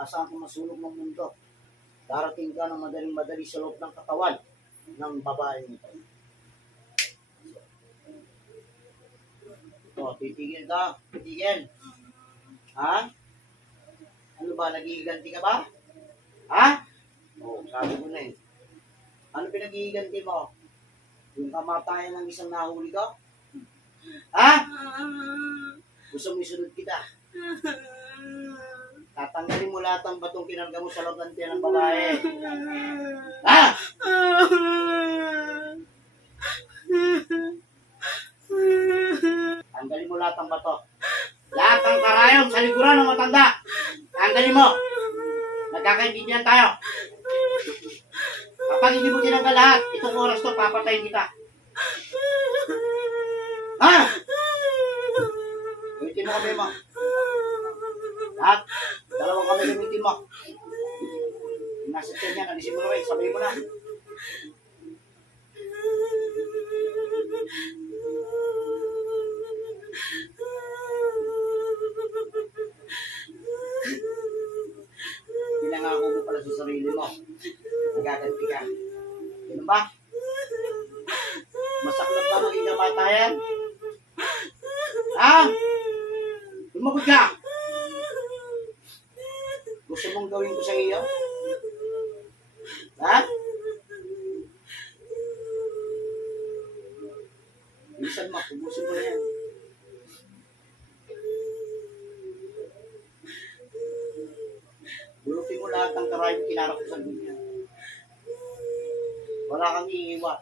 Asahan kang masulog ng mundo. Darating ka ng madaling-madali sa loob ng katawan ng babae nito. O, titigil ka. Titigil. Ha? Ano ba? Nagiganti ka ba? Ha? O, sabi mo na eh. Ano pinag-iiganti mo? Yung kamatayan ng isang nahuli ka? Ha? Gusto mo isunod kita? Tatanggalin mo lahat ng batong kinarga mo sa loob ng tiyan ng babae. Ha? Tanggalin mo lahat ng bato. Lahat ng karayom sa likuran ng matanda. Tanggalin mo. Nagkakaintindihan tayo. Kapag hindi mo tinanggal lahat, itong oras to, papatayin kita. Ha? Gamitin mo kami mo. Lahat. Dalawang kami gamitin mo. Yung nasa tiyan niya, nalisin mo na rin. Sabihin mo na. Pinangako mo pala sa sarili mo. Nagaganti ka. Ano ba? Masaklap ba maging kamatayan? Ha? Lumagot ka! Gusto mong gawin ko sa iyo? Ha? Bilisan mo, ubusin mo na yan. Bulutin mo lahat ng karayong kinarap ko sa dunya. Wala kang iiwan.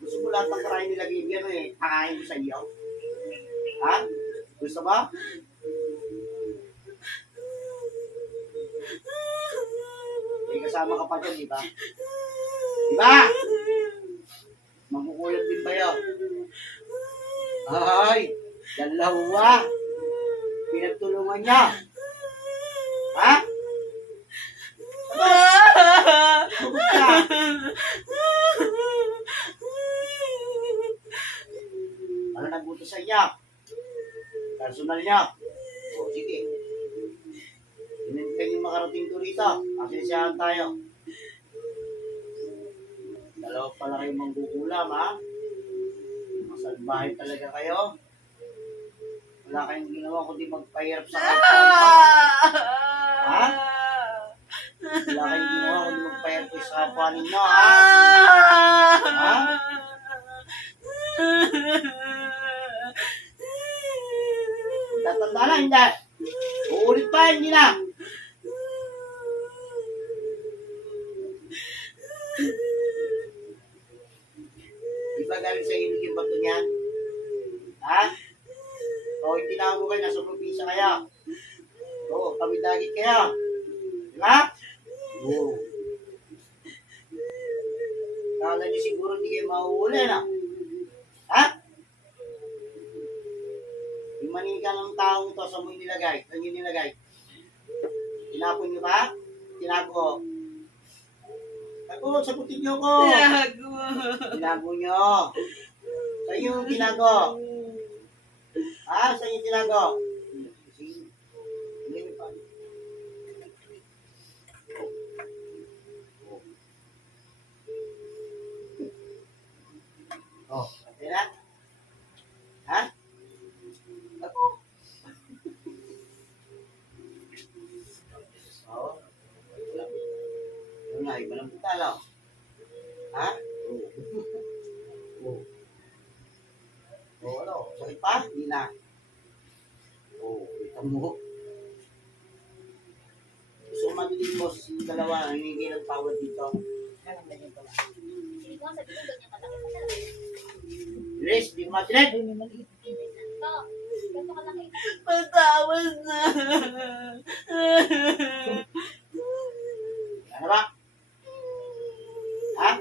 Gusto mo lahat ng karayong nilagay yan eh, akain mo sa iyo? Ha? Gusto ba? May kasama ka pa dyan, di ba? Di ba? Magkukulat din ba yun? Ay, dalawa. Pinagtulungan niya. Ha? Sagot ka. Ano nagbuto sa iya? Personal niya. O, sige. Hinintay yung makarating ko rito. Asensyahan tayo. Dalawa pala kayong manggugulam, ha? Masalbahay talaga kayo. Wala kayong ginawa kundi magpahirap sa kapwa. Ha? Wala kayong ginawa kundi magpahirap sa kapwa ninyo, ha? Ha? Tatanda na, hindi. Uulit pa, hindi na. Di ba galing sa ilog yung bato niyan? Ha? O, itinago kayo, nasa probinsya kaya. O, kami-dagit kaya. Di ba? Oo. Kala niyo siguro hindi kayo mahuhuli, na? Ha? Yung manika ng taong to, sa mo nilagay? Saan yung nilagay? Tinapon niyo ba? Tinago. Ako, sagutin niyo ko. Tinago niyo. Sa iyo tinago. Ha? Sa iyo tinago. Oh, okay na? Ha? Ako. Oo. Ano na, iba lang talo. Ha? Oo. Oo. Oo, ano? Sakit pa? Hindi na. Oo, kita mo. Gusto ko madilig mo sa dalawa, nangingi ng tawad dito. Ano ba yung pala? Hindi ko sabi ko ganyan kalaki pa talaga. Liz, di mo matilig? Ito, ganito kalaki. Patawad na. Ano ba? Ha?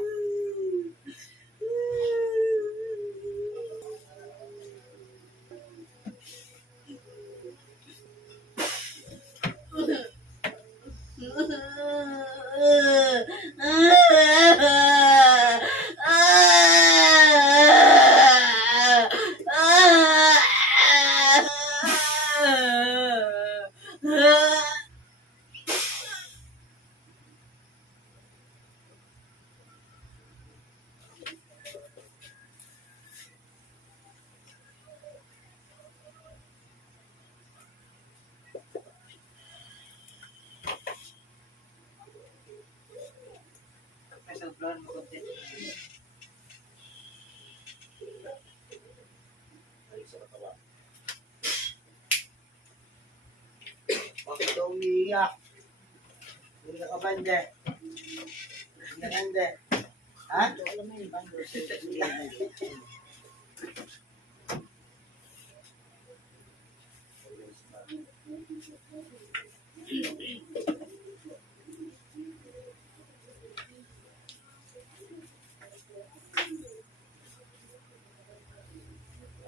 ng konti. Ay, sa katawan. Bakit daw umiiyak? Hindi ka ba, hindi? Hindi ka, hindi. Ha? Alam mo yung bando.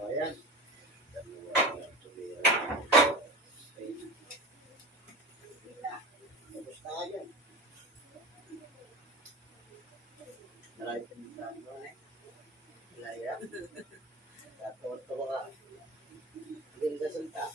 O, ayan. Tapos na ka dyan. Marami pa yung saan mo, eh. Malaya. Tato ka. Hindi ka salta.